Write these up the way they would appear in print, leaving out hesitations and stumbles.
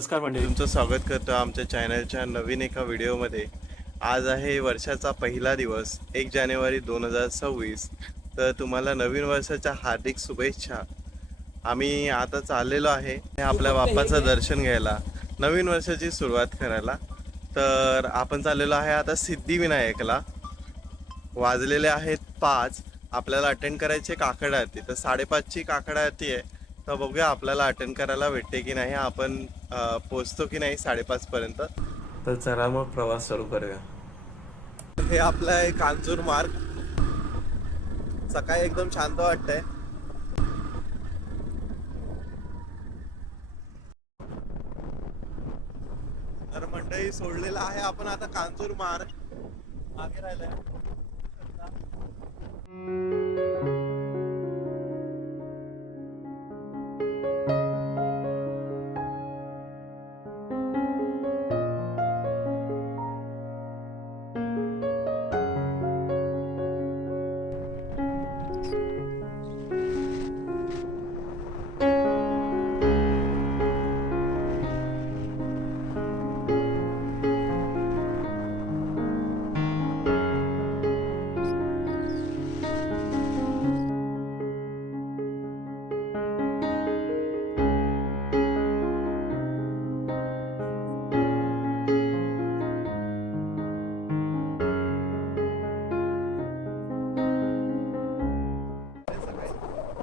नमस्कार मंडळी, तुमचं स्वागत करतो आमच्या चॅनलच्या नवीन एका व्हिडिओमध्ये. आज आहे वर्षाचा पहिला दिवस 1 जानेवारी 2026. तर तुम्हाला नवीन वर्षाच्या हार्दिक शुभेच्छा. आम्ही आता चाललेलो आहे आपल्या बाप्पाचं दर्शन घ्यायला, नवीन वर्षाची सुरुवात करायला. तर आपण चाललेलो आहे आता सिद्धिविनायकला. वाजलेले आहेत 5. आपल्याला अटेंड करायचे काकड आरती. तर 5:30ची काकड आरती आहे. तर बघूया आपल्याला अटेंड करायला भेटते की नाही, आपण पोचतो की नाही 5:30 पर्यंत. तर चला मग प्रवास सुरू करूया. हे आपलं आहे कांजूर मार्ग. सकाळी एकदम शांत वाटतंय. तर मंडळी सोडलेला आहे आपण आता कांजूर मार्ग. मागे राहिलाय.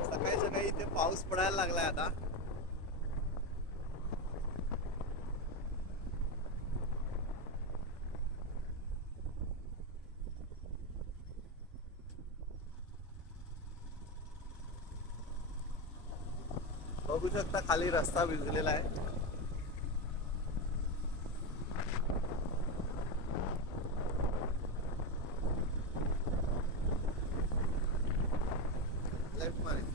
सकाळी सकाळी इथे पाऊस पडायला लागलाय आता. बघू शकता खाली रस्ता भिजलेला आहे. लेफ्ट मारे.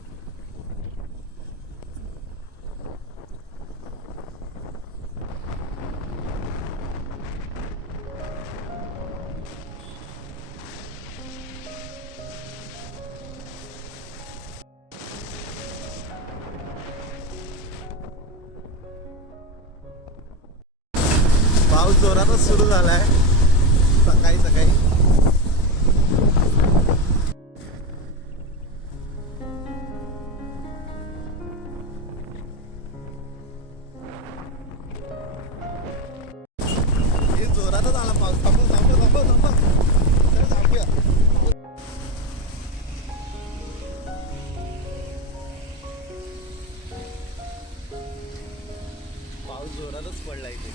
पाऊस जोरातच सुरू झालाय सकाळी सकाळी. हे जोरातच आला पाऊस. थांबव थांबव थांबव थांबव. चल थांबूया. पाऊस जोरातच पडला इथे.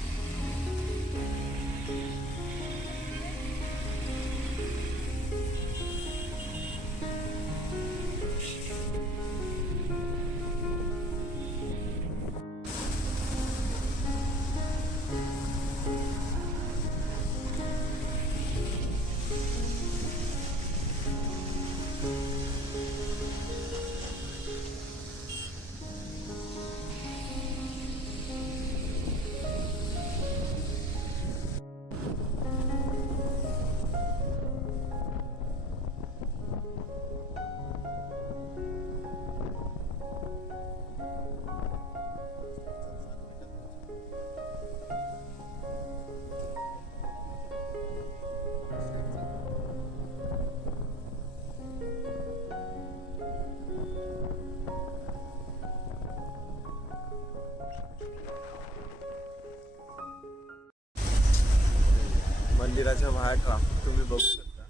मंदिराच्या बाहेर ट्रॅफिक तुम्ही बघू शकता.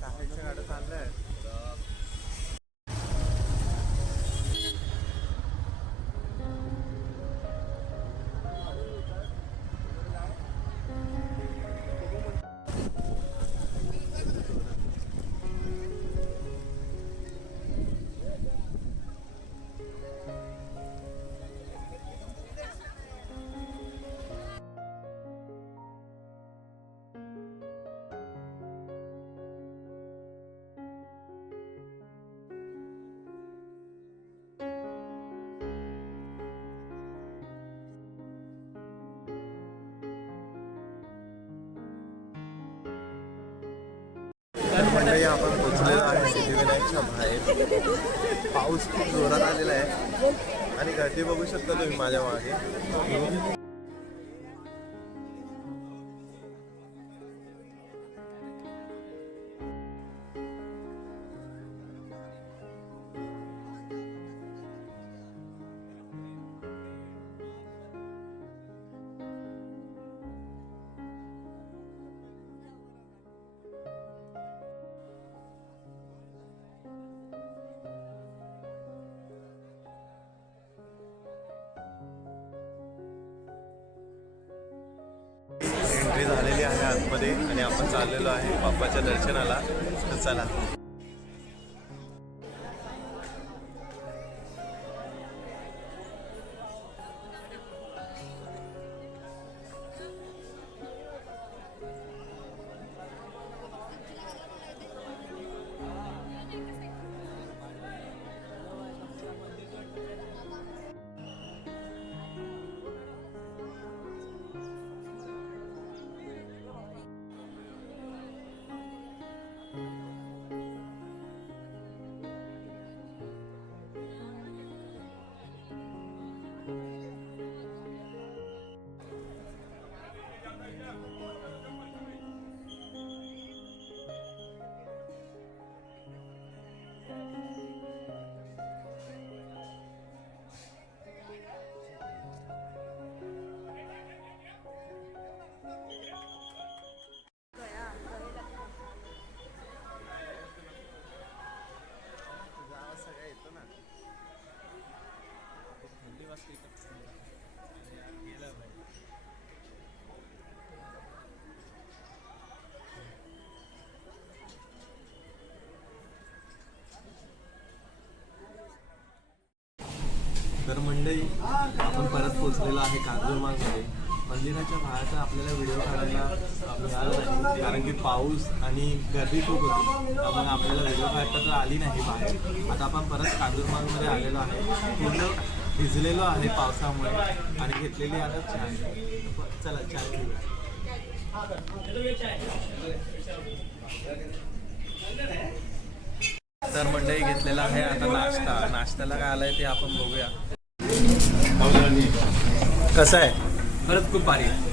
काहीच्या गाड्या चालल्या आहेत. मंडळी आपण पोचलेलो आहे सिद्धिविनायकच्या बाहेर. पाऊस खूप जोरात आलेला आहे आणि गर्दी बघू शकता तुम्ही माझ्या मागे. एंट्री झालेली आहे आतमध्ये आणि आपण चाललेलो आहे बाप्पाच्या दर्शनाला. तर चला. तर मंडळी आपण परत पोचलेलो आहे कांजूरमार्गमध्ये. मंदिराच्या बाहेरचा आपल्याला व्हिडिओ काढायला मिळाला नाही कारण की पाऊस आणि गर्दी खूप होती, त्यामुळे आपल्याला व्हिडिओ काढता तर आली नाही बाहेर. आता आपण परत कांजूरमार्गमध्ये आलेलो आहे. पूर्ण भिजलेलो आहे पावसामुळे आणि घेतलेली आता चाय. चला चाय घेऊया. तर मंडळी घेतलेला आहे आता नाश्ता. नाश्त्याला काय आलंय ते आपण बघूया. कसं आहे? खरंच खूप भारी आहे.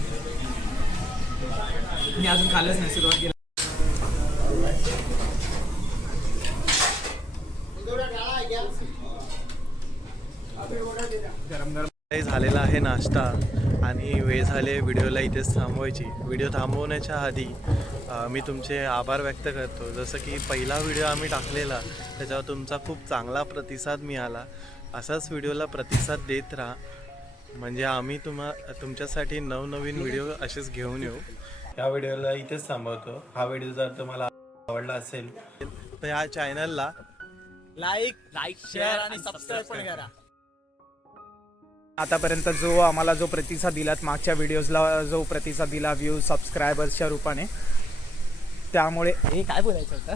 मी अजून खाल्लंच नाही, सुरुवात केली. गरम गरम झालेला आहे नाश्ता आणि वेळ झाले व्हिडिओला इथेच थांबवायची. व्हिडिओ थांबवण्याच्या आधी मी तुमचे आभार व्यक्त करतो. जसं की पहिला व्हिडिओ आम्ही टाकलेला त्याच्यावर तुमचा खूप चांगला प्रतिसाद मिळाला. असाच व्हिडिओला प्रतिसाद देत राहा, म्हणजे आम्ही तुमच्यासाठी नवनवीन व्हिडिओ असेच घेऊन येऊ. या व्हिडिओला इथेच थांबवतो. हा व्हिडिओ जर तुम्हाला आवडला असेल तर ह्या चॅनलला लाईक शेअर आणि सबस्क्राईब पण करा. आतापर्यंत जो आम्हाला जो प्रतिसाद दिलात, मागच्या व्हिडिओजला जो प्रतिसाद दिला व्ह्यूज सबस्क्रायबर्सच्या रूपाने, त्यामुळे हे काय बोलायचं होतं.